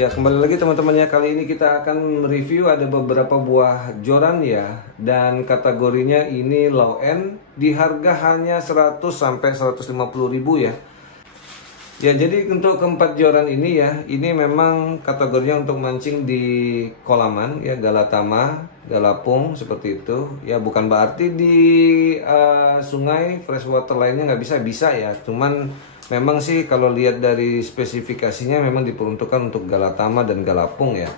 Ya, kembali lagi teman-teman ya. Kali ini kita akan mereview ada beberapa buah joran ya. Dan kategorinya ini low end. Di harga hanya 100 sampai 150 ribu ya. Ya, jadi untuk keempat joran ini ya, ini memang kategorinya untuk mancing di kolaman ya, galatama, galapung seperti itu. Ya, bukan berarti di sungai freshwater lainnya nggak bisa ya. Cuman memang sih kalau lihat dari spesifikasinya memang diperuntukkan untuk galatama dan galapung ya.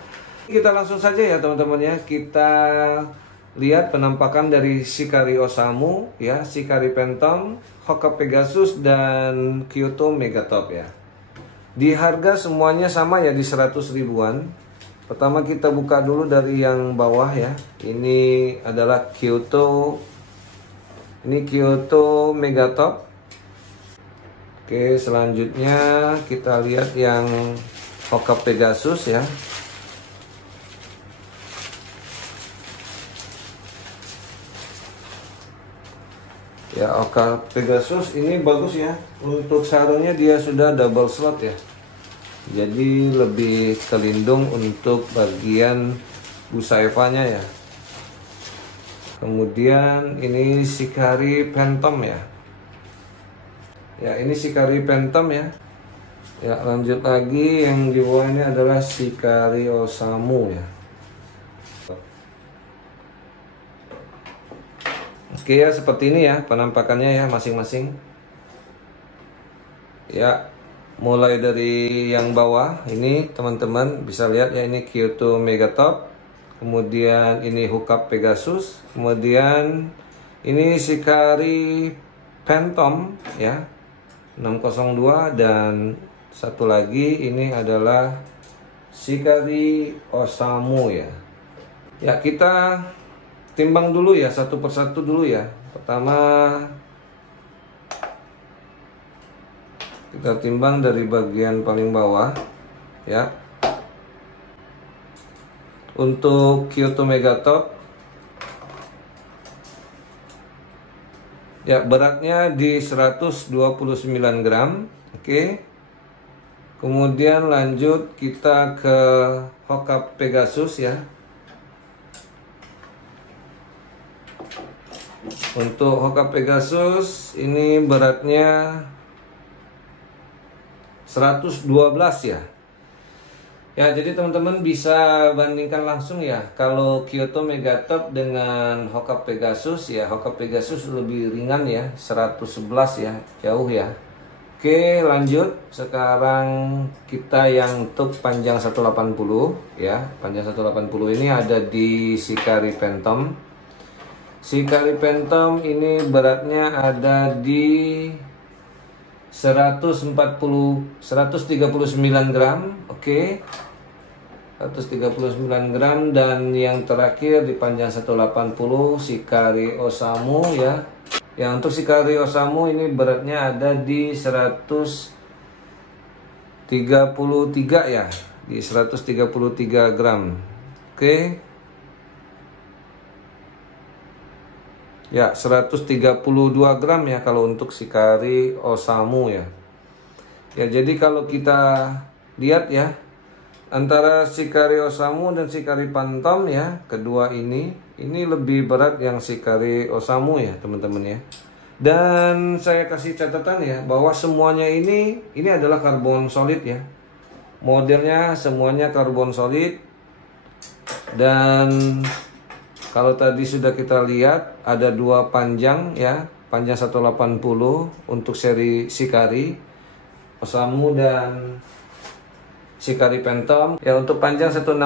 Kita langsung saja ya teman-teman ya. Kita lihat penampakan dari Shikari Osamu ya, Shikari Phantom, Hoka Pegasus dan Kyoto Megatop ya. Di harga semuanya sama ya, di 100 ribuan. Pertama kita buka dulu dari yang bawah ya. Ini adalah Kyoto. Ini Kyoto Megatop. Oke, selanjutnya kita lihat yang Hoka Pegasus ya. Ya, Hoka Pegasus ini bagus ya. Untuk sarungnya dia sudah double slot ya. Jadi lebih terlindung untuk bagian busaevanya ya. Kemudian ini Shikari Phantom ya. Ya, ini Shikari Phantom ya. Ya, lanjut lagi yang di bawah ini adalah Shikari Osamu ya. Oke ya, seperti ini ya penampakannya ya masing-masing. Ya, mulai dari yang bawah ini teman-teman bisa lihat ya, ini Kyoto Megatop. Kemudian ini Hoka Pegasus. Kemudian ini Shikari Phantom ya 602, dan satu lagi ini adalah Shikari Osamu ya. Ya, kita timbang dulu ya satu persatu dulu ya. Pertama kita timbang dari bagian paling bawah ya. Untuk Kyoto Megatop ya, beratnya di 129 gram. Oke. Kemudian lanjut kita ke Hoka Pegasus ya. Untuk Hoka Pegasus ini beratnya 112 ya. Ya, jadi teman-teman bisa bandingkan langsung ya. Kalau Kyoto Megatop dengan Hoka Pegasus ya, Hoka Pegasus lebih ringan ya, 111 ya, jauh ya. Oke, lanjut. Sekarang kita yang untuk panjang 180 ya. Panjang 180 ini ada di Shikari Phantom. Shikari Phantom ini beratnya ada di 139 gram. Oke. 139 gram. Dan yang terakhir di panjang 180 Shikari Osamu ya. Ya, untuk Shikari Osamu ini beratnya ada di 133 ya. Di 133 gram. Oke. Ya, 132 gram ya kalau untuk Shikari Osamu ya. Ya, jadi kalau kita lihat ya, antara Shikari Osamu dan Shikari Phantom ya, kedua ini lebih berat yang Shikari Osamu ya teman-teman ya. Dan saya kasih catatan ya, bahwa semuanya ini adalah karbon solid ya. Modelnya semuanya karbon solid. Dan kalau tadi sudah kita lihat ada dua panjang ya, panjang 180 untuk seri Shikari Osamu dan Shikari Phantom. Ya, untuk panjang 165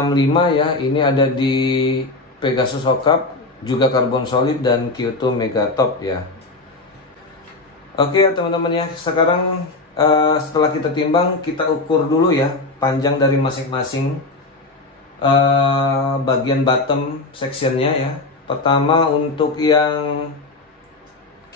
ya, ini ada di Pegasus Hoka juga karbon solid dan Kyoto Megatop ya. Oke ya teman-teman ya, sekarang setelah kita timbang, kita ukur dulu ya panjang dari masing-masing bagian bottom sectionnya ya. Pertama untuk yang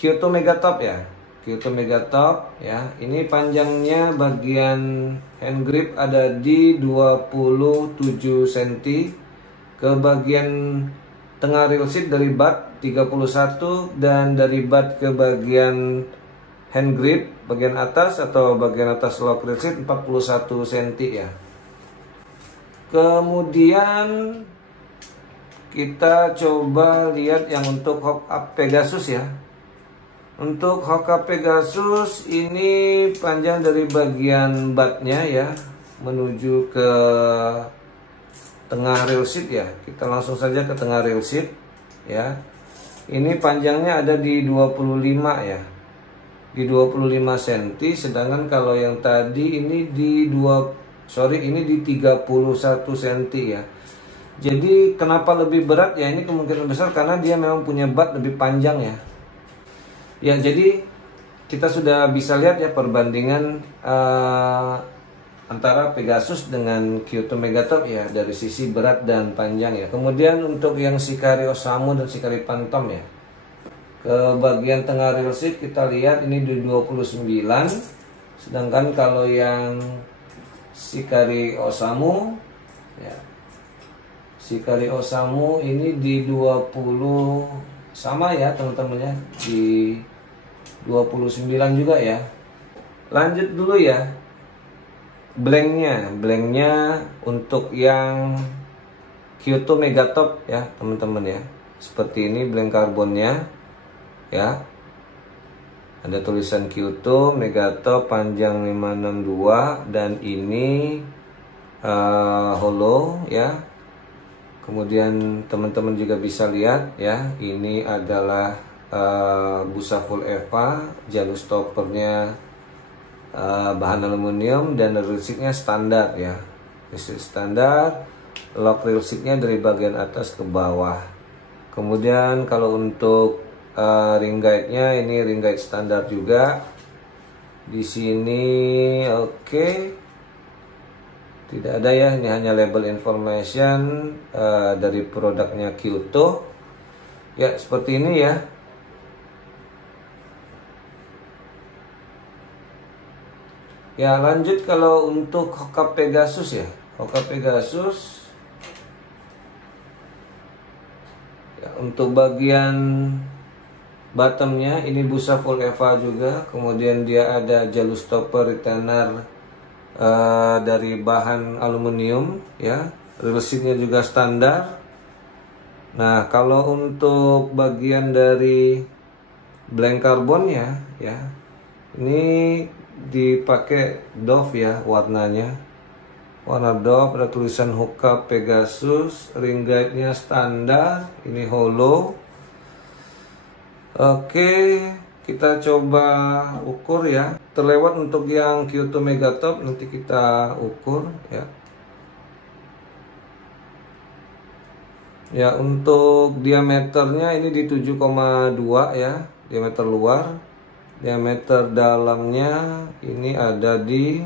Kyoto Megatop ya, Kyoto Megatop ya, ini panjangnya bagian hand grip ada di 27 cm, ke bagian tengah reel seat dari butt 31, dan dari butt ke bagian hand grip bagian atas atau bagian atas lock reel seat 41 cm ya. Kemudian kita coba lihat yang untuk hookup Pegasus ya. Untuk hookup Pegasus ini panjang dari bagian batnya ya menuju ke tengah rail seat ya. Kita langsung saja ke tengah rail seat ya. Ini panjangnya ada di 25 ya. Di 25 cm, sedangkan kalau yang tadi ini di 31 cm ya. Jadi kenapa lebih berat ya, ini kemungkinan besar karena dia memang punya bat lebih panjang ya. Ya, jadi kita sudah bisa lihat ya perbandingan antara Pegasus dengan Kyoto Megatop ya dari sisi berat dan panjang ya. Kemudian untuk yang Shikari Osamu dan Shikari Phantom ya. Ke bagian tengah rail seat kita lihat ini di 29, sedangkan kalau yang Shikari Osamu ya, Shikari Osamu ini di 20, sama ya teman-teman ya, di 29 juga ya. Lanjut dulu ya, blanknya untuk yang Kyoto Megatop ya teman-teman ya. Seperti ini blank karbonnya ya, ada tulisan Kyoto Megatop panjang 562 dan ini hollow ya. Kemudian teman-teman juga bisa lihat ya, ini adalah busa full EVA, jalur stoppernya bahan aluminium dan rail seatnya standar ya, standar. Lock rail seatnya dari bagian atas ke bawah. Kemudian kalau untuk ring guide-nya ini ring guide standar juga. Di sini oke. Tidak ada ya, ini hanya label information dari produknya Kyoto. Ya, seperti ini ya. Ya, lanjut kalau untuk hookup Pegasus ya. Hookup Pegasus ya, untuk bagian bottomnya ini busa full EVA juga, kemudian dia ada jalur stopper retainer dari bahan aluminium ya, rail seatnya juga standar. Nah kalau untuk bagian dari blank karbonnya ya, ini dipakai Dove ya warnanya, warna Dove, ada tulisan hookup Pegasus, ring guide-nya standar, ini hollow. Oke, kita coba ukur ya. Terlewat untuk yang Kyoto Megatop, nanti kita ukur ya. Ya, untuk diameternya ini di 7,2 ya, diameter luar. Diameter dalamnya ini ada di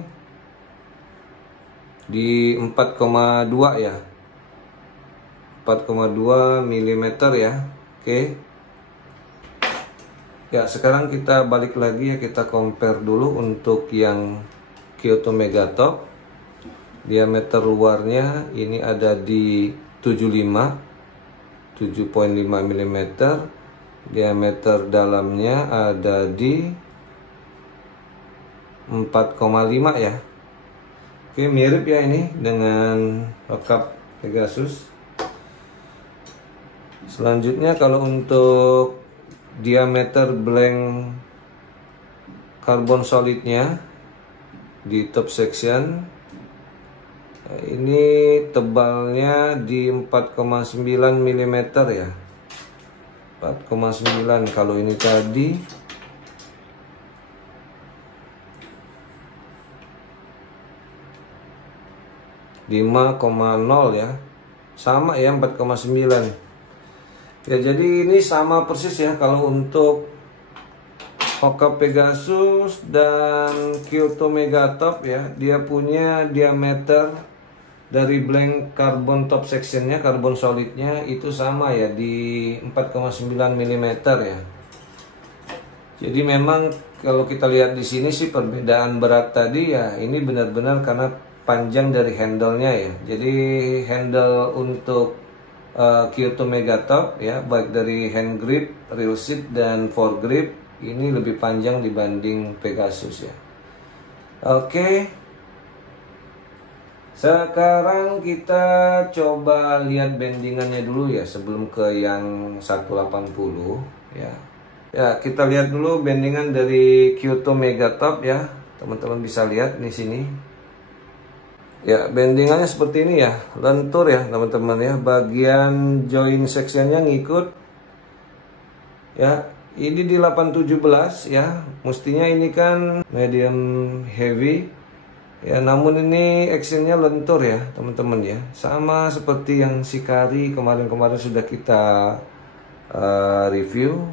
4,2 ya. 4,2 mm ya. Oke. Ya, sekarang kita balik lagi ya, kita compare dulu untuk yang Kyoto Megatop. Diameter luarnya ini ada di 7,5 mm. Diameter dalamnya ada di 4,5 ya. Oke, mirip ya ini dengan hookup Pegasus. Selanjutnya kalau untuk diameter blank karbon solidnya di top section ini tebalnya di 4,9 mm ya, 4,9. Kalau ini tadi di 5,0 ya, sama ya, 4,9. Ya, jadi ini sama persis ya kalau untuk hookup Pegasus dan Kyoto Megatop ya. Dia punya diameter dari blank karbon top sectionnya, karbon solidnya itu sama ya, di 4,9 mm ya. Jadi memang kalau kita lihat di sini sih perbedaan berat tadi ya, ini benar-benar karena panjang dari handle-nya ya. Jadi handle untuk Kyoto Megatop ya, baik dari hand grip, rail seat dan foregrip ini lebih panjang dibanding Pegasus ya. Oke. Sekarang kita coba lihat bendingannya dulu ya sebelum ke yang 180 ya. Ya, kita lihat dulu bendingan dari Kyoto Megatop ya. Teman-teman bisa lihat di sini. Ya, bendingannya seperti ini ya, lentur ya teman-teman ya. Bagian joint sectionnya ngikut ya. Ini di 817 ya. Mestinya ini kan medium heavy ya, namun ini actionnya lentur ya teman-teman ya. Sama seperti yang Shikari kemarin-kemarin sudah kita review.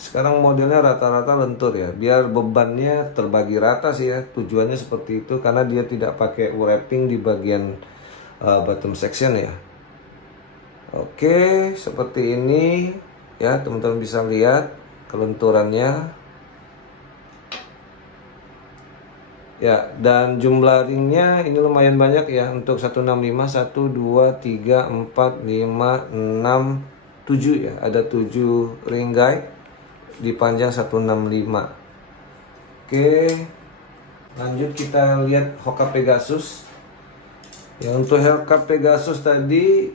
Sekarang modelnya rata-rata lentur ya, biar bebannya terbagi rata sih ya. Tujuannya seperti itu karena dia tidak pakai wrapping di bagian bottom section ya. Oke, seperti ini ya, teman-teman bisa lihat kelenturannya. Ya, dan jumlah ringnya ini lumayan banyak ya. Untuk 165, 1, 2, 3, 4, 5, 6, 7 ya. Ada 7 ring guide di panjang 165. Oke, lanjut kita lihat Hoka Pegasus. Ya, untuk Hoka Pegasus tadi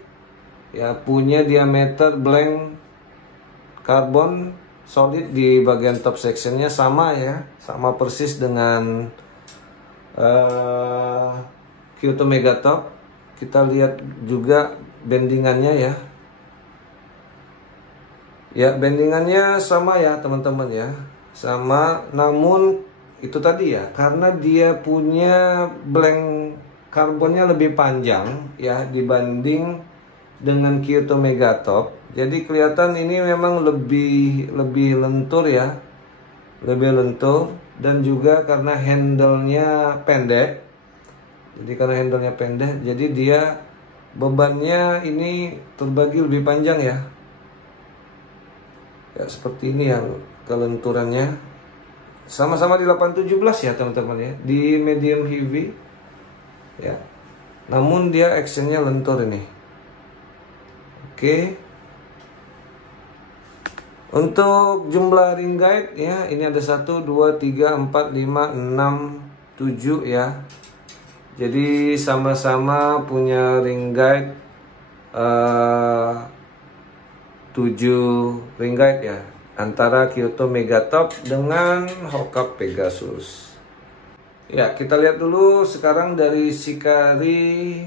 ya punya diameter blank karbon solid di bagian top sectionnya, sama ya, sama persis dengan Kyoto Megatop. Kita lihat juga bendingannya ya. Ya, bendingannya sama ya teman-teman ya, sama. Namun itu tadi ya, karena dia punya blank karbonnya lebih panjang ya dibanding dengan Kyoto Megatop. Jadi kelihatan ini memang lebih lentur ya, lebih lentur. Dan juga karena handle-nya pendek. Jadi karena handle-nya pendek, jadi dia bebannya ini terbagi lebih panjang ya. Ya, seperti ini yang kelenturannya. Sama-sama di 817 ya teman-teman ya, di medium heavy ya. Namun dia actionnya lentur ini. Oke. Untuk jumlah ring guide ya, ini ada 1, 2, 3, 4, 5, 6, 7 ya. Jadi sama-sama punya ring guide 7 ring guide ya, antara Kyoto Megatop dengan Hoka Pegasus. Ya, kita lihat dulu sekarang dari Shikari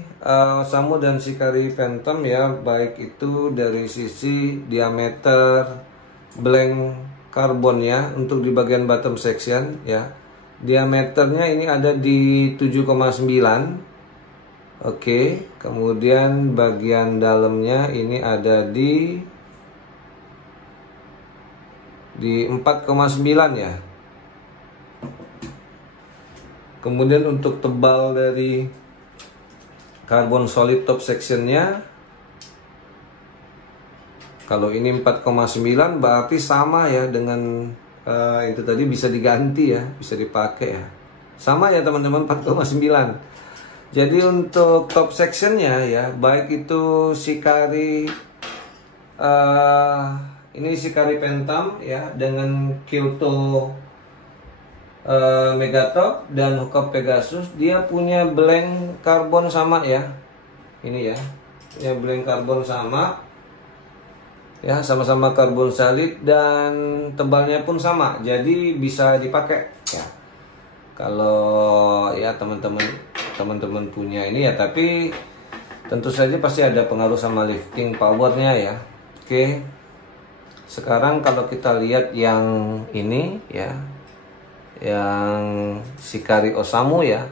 Osamu dan Shikari Phantom ya, baik itu dari sisi diameter blank karbonnya untuk di bagian bottom section ya. Diameternya ini ada di 7,9. Oke, kemudian bagian dalamnya ini ada di 4,9 ya. Kemudian untuk tebal dari karbon solid top sectionnya, kalau ini 4,9 berarti sama ya dengan itu tadi, bisa diganti ya, bisa dipakai ya. Sama ya teman-teman, 4,9. Jadi untuk top sectionnya ya, baik itu Shikari ini Shikari Phantom ya dengan Kyoto Megatop dan Hoka Pegasus, dia punya blank karbon sama ya. Ini ya, punya blank karbon sama ya, sama-sama karbon solid dan tebalnya pun sama. Jadi bisa dipakai ya. Kalau ya teman-teman punya ini ya, tapi tentu saja pasti ada pengaruh sama lifting powernya ya. Oke. Sekarang kalau kita lihat yang ini ya, yang Shikari Osamu ya,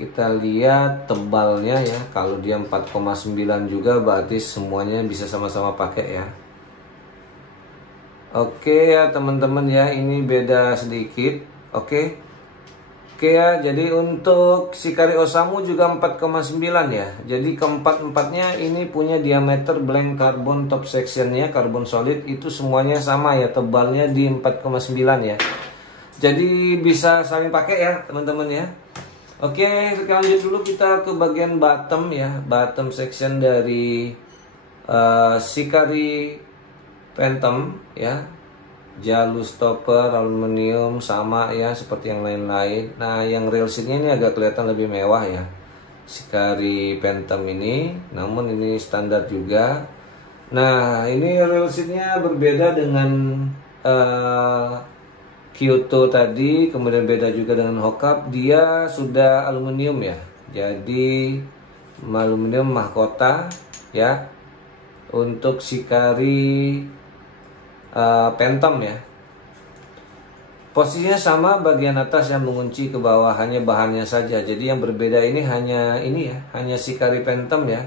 kita lihat tebalnya ya. Kalau dia 4,9 juga berarti semuanya bisa sama-sama pakai ya. Oke ya teman-teman ya, ini beda sedikit. Oke ya, jadi untuk Shikari Osamu juga 4,9 ya. Jadi keempat-empatnya ini punya diameter blank karbon top sectionnya, karbon solid itu semuanya sama ya, tebalnya di 4,9 ya. Jadi bisa saling pakai ya teman-teman ya. Oke, sekarang lanjut dulu kita ke bagian bottom ya, bottom section dari Shikari Phantom ya. Jalur stopper aluminium sama ya seperti yang lain-lain. Nah, yang rail seatnya ini agak kelihatan lebih mewah ya. Sikari Phantom ini, namun ini standar juga. Nah, ini real seatnya berbeda dengan Kyoto tadi, kemudian beda juga dengan Hokap. Dia sudah aluminium ya, jadi aluminium mahkota ya untuk Sikari Phantom ya. Posisinya sama, bagian atas yang mengunci ke bawah, hanya bahannya saja. Jadi yang berbeda ini hanya ini ya, hanya Sikari Phantom ya.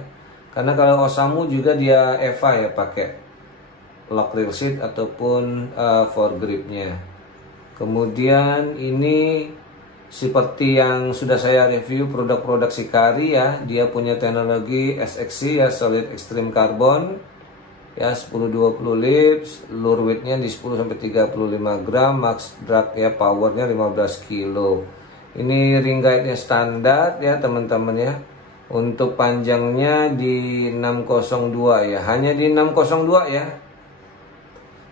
Karena kalau Osamu juga dia EVA ya, pakai lock reel seat ataupun foregripnya. Kemudian ini seperti yang sudah saya review produk-produk Sikari ya, dia punya teknologi SXC ya, Solid Extreme Carbon. Ya 10-20 lips, lure weightnya di 10-35 gram, max drag ya, powernya 15 kilo. Ini ring guide-nya standar ya teman-teman ya. Untuk panjangnya di 602 ya, hanya di 602 ya.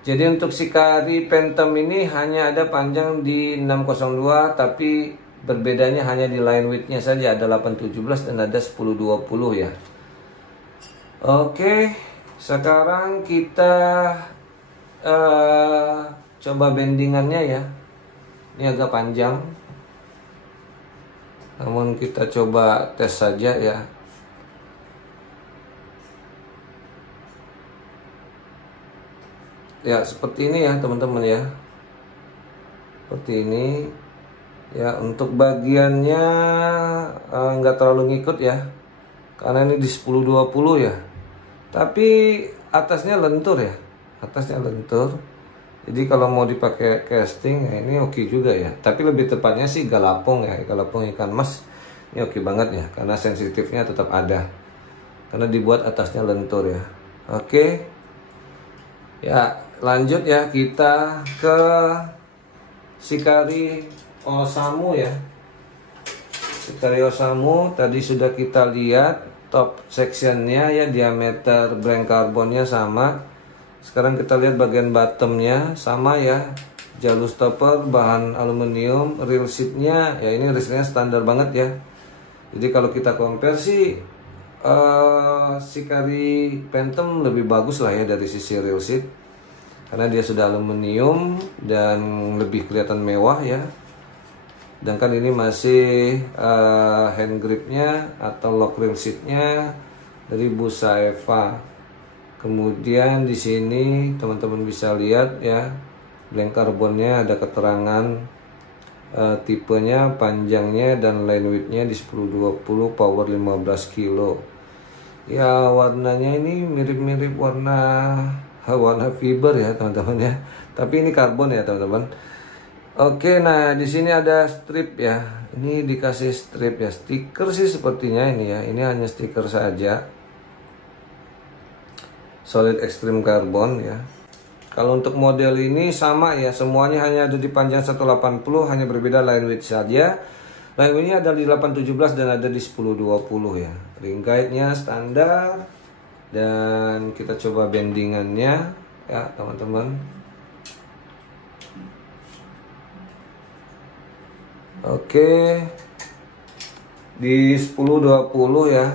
Jadi untuk Sikari Phantom ini hanya ada panjang di 602, tapi berbedanya hanya di line width-nya saja, ada 817 dan ada 1020 ya. Oke. Sekarang kita coba bendingannya ya. Ini agak panjang, namun kita coba tes saja ya. Ya seperti ini ya teman-teman ya. Seperti ini ya. Untuk bagiannya nggak terlalu ngikut ya, karena ini di 10-20 ya. Tapi atasnya lentur ya, atasnya lentur. Jadi kalau mau dipakai casting ya ini oke juga ya. Tapi lebih tepatnya sih galapong ya, galapong ikan mas ini oke banget ya, karena sensitifnya tetap ada, karena dibuat atasnya lentur ya. Oke ya, lanjut ya, kita ke Sikari Osamu ya. Sikari Osamu tadi sudah kita lihat top sectionnya ya, diameter blank karbonnya sama. Sekarang kita lihat bagian bottomnya sama ya, jalur stopper bahan aluminium, reel seatnya ya, ini reel seatnya standar banget ya. Jadi kalau kita compare sih Sikari Phantom lebih bagus lah ya dari sisi reel seat, karena dia sudah aluminium dan lebih kelihatan mewah ya. Dan kan ini masih hand gripnya atau lock reel seatnya dari Busa EVA. Kemudian di sini teman-teman bisa lihat ya, blank karbonnya ada keterangan tipenya, panjangnya dan line widthnya di 10-20, power 15 kilo. Ya warnanya ini mirip-mirip warna fiber ya teman-teman ya. Tapi ini karbon ya teman-teman. Oke, nah di sini ada strip ya. Ini dikasih strip ya, stiker sih sepertinya ini ya. Ini hanya stiker saja. Solid Extreme Carbon ya. Kalau untuk model ini sama ya, semuanya hanya ada di panjang 180, hanya berbeda line width saja. Line widthnya ada di 817 dan ada di 1020 ya. Ring guide-nya standar. Dan kita coba bendingannya ya teman-teman. Oke, di 10-20 ya.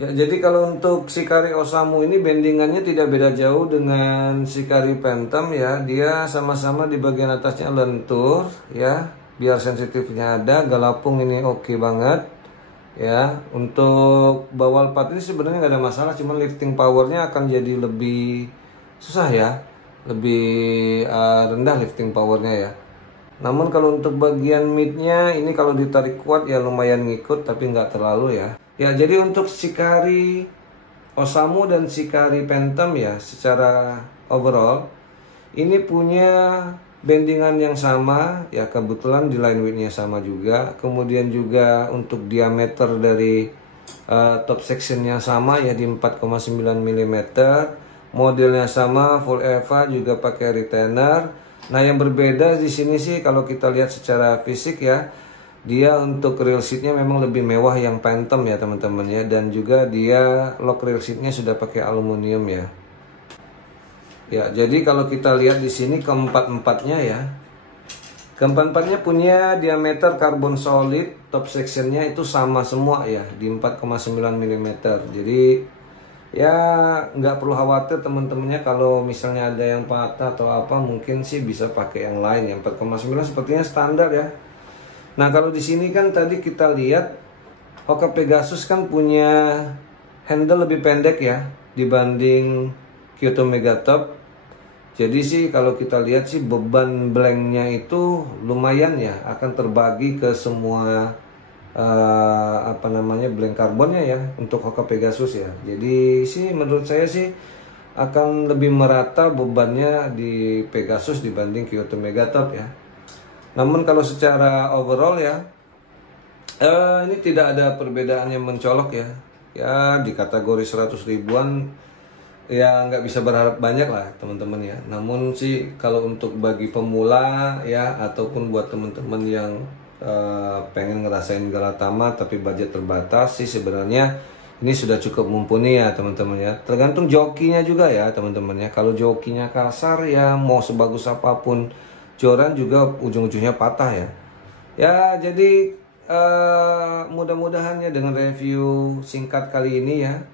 Ya, jadi kalau untuk Sikari Osamu ini bendingannya tidak beda jauh dengan Sikari Phantom ya. Dia sama-sama di bagian atasnya lentur ya, biar sensitifnya ada. Galapung ini oke banget ya. Untuk bawal part ini sebenarnya nggak ada masalah, cuman lifting powernya akan jadi lebih susah ya, lebih rendah lifting powernya ya. Namun kalau untuk bagian midnya ini kalau ditarik kuat ya lumayan ngikut, tapi nggak terlalu ya. Ya jadi untuk Sikari Osamu dan Sikari Phantom ya, secara overall ini punya bendingan yang sama ya, kebetulan di line widthnya sama juga. Kemudian juga untuk diameter dari top sectionnya sama ya, di 4,9 mm. Modelnya sama, full EVA, juga pakai retainer. Nah yang berbeda di sini sih kalau kita lihat secara fisik ya, dia untuk reel seatnya memang lebih mewah yang Phantom ya teman-teman ya, dan juga dia lock reel seatnya sudah pakai aluminium ya. Ya jadi kalau kita lihat di sini keempat-empatnya ya, Keempat-empatnya punya diameter karbon solid, top sectionnya itu sama semua ya, di 4,9 mm. Jadi ya nggak perlu khawatir teman-temannya kalau misalnya ada yang patah atau apa, mungkin sih bisa pakai yang lain ya. 4,9 sepertinya standar ya. Nah kalau di sini kan tadi kita lihat Hoka Pegasus kan punya handle lebih pendek ya dibanding Kyoto Megatop. Jadi sih kalau kita lihat sih beban blanknya itu lumayan ya, akan terbagi ke semua blank karbonnya ya untuk Hoka Pegasus ya. Jadi sih menurut saya sih akan lebih merata bebannya di Pegasus dibanding Kyoto Megatop ya. Namun kalau secara overall ya ini tidak ada perbedaan yang mencolok ya. Ya di kategori 100 ribuan ya nggak bisa berharap banyak lah teman-teman ya. Namun sih kalau untuk bagi pemula ya, ataupun buat teman-teman yang pengen ngerasain Galatama tapi budget terbatas sih, sebenarnya ini sudah cukup mumpuni ya teman-teman ya. Tergantung jokinya juga ya teman-teman ya. Kalau jokinya kasar ya mau sebagus apapun joran juga ujung-ujungnya patah ya. Ya jadi mudah-mudahan ya dengan review singkat kali ini ya,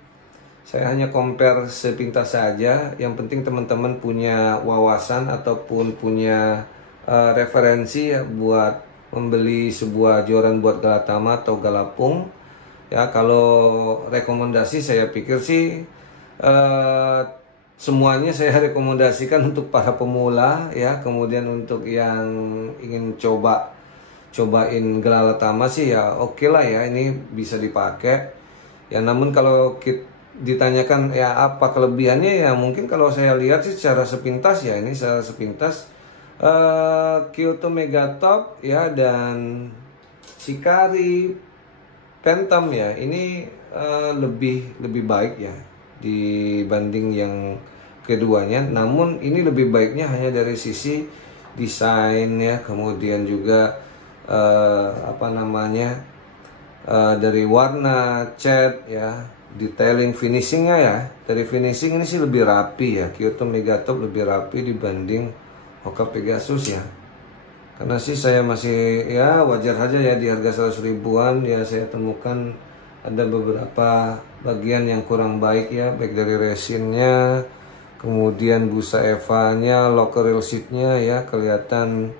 saya hanya compare sepintas saja. Yang penting teman-teman punya wawasan ataupun punya referensi ya buat membeli sebuah joran buat Galatama atau Galapung. Ya kalau rekomendasi saya pikir sih semuanya saya rekomendasikan untuk para pemula ya. Kemudian untuk yang ingin cobain Galatama sih ya oke lah ya, ini bisa dipakai. Ya namun kalau kita ditanyakan ya apa kelebihannya ya, mungkin kalau saya lihat sih secara sepintas ya, ini secara sepintas Kyoto Megatop ya dan Shikari Phantom ya ini lebih baik ya dibanding yang keduanya. Namun ini lebih baiknya hanya dari sisi desain ya, kemudian juga dari warna, cat ya, detailing, finishingnya ya. Dari finishing ini sih lebih rapi ya, Kyoto Megatop lebih rapi dibanding Hoka Pegasus ya. Karena sih saya masih ya wajar saja ya di harga 100 ribuan ya saya temukan ada beberapa bagian yang kurang baik ya, baik dari resinnya, kemudian busa Eva-nya, locker rail seat-nya ya kelihatan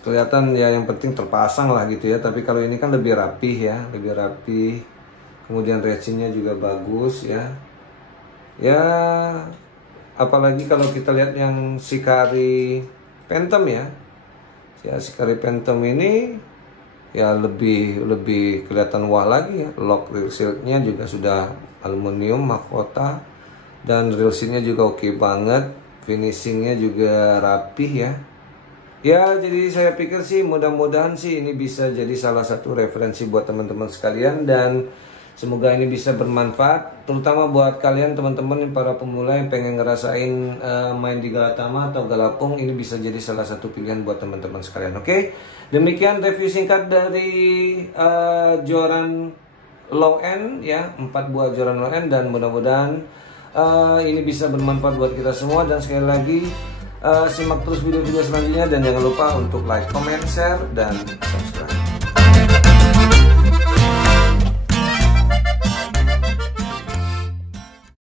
kelihatan ya, yang penting terpasang lah gitu ya. Tapi kalau ini kan lebih rapi ya, lebih rapi. Kemudian resinnya juga bagus ya. Ya apalagi kalau kita lihat yang Shikari Phantom ya. Ya Shikari Phantom ini ya lebih kelihatan wah lagi ya. Lock rail seat-nya juga sudah aluminium mahkota dan rail seat-nya juga oke banget. Finishingnya juga rapih ya. Ya jadi saya pikir sih mudah-mudahan sih ini bisa jadi salah satu referensi buat teman-teman sekalian, dan semoga ini bisa bermanfaat terutama buat kalian teman-teman para pemula yang pengen ngerasain main di Galatama atau Galapung. Ini bisa jadi salah satu pilihan buat teman-teman sekalian. Oke, demikian review singkat dari joran low end ya, 4 buah joran low end, dan mudah-mudahan ini bisa bermanfaat buat kita semua. Dan sekali lagi simak terus video-video selanjutnya dan jangan lupa untuk like, comment, share, dan subscribe.